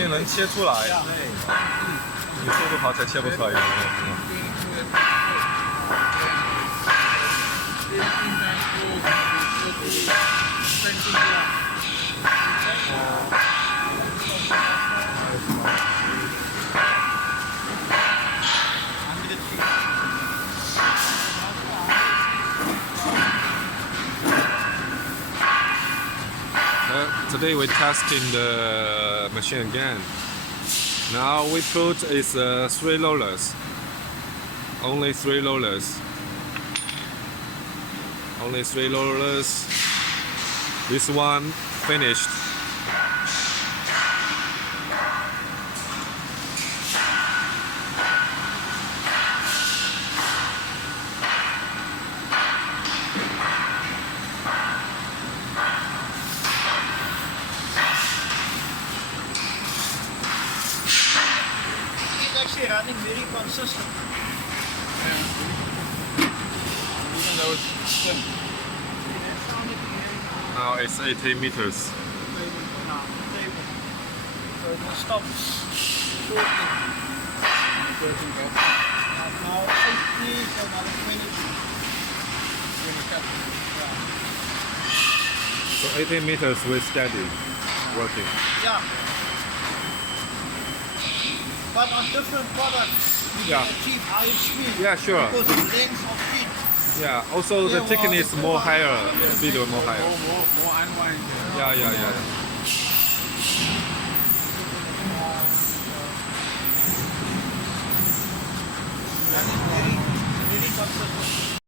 性能切出来，你速度好才切不出来。Today we're testing the machine again. Now we put is 3 rollers. Only 3 rollers. Only 3 rollers. This one finished. Actually running very consistent. Even though it's thin. Now it's 80 meters. So it will stop shortly. Now 80 for another 20. So 80 meters with steady working. Yeah. But on different products, you can achieve higher speed. Yeah, sure. Because of length of feet. Yeah, also the thickness more higher, speed more higher. More unwind. Yeah. Running very consistent.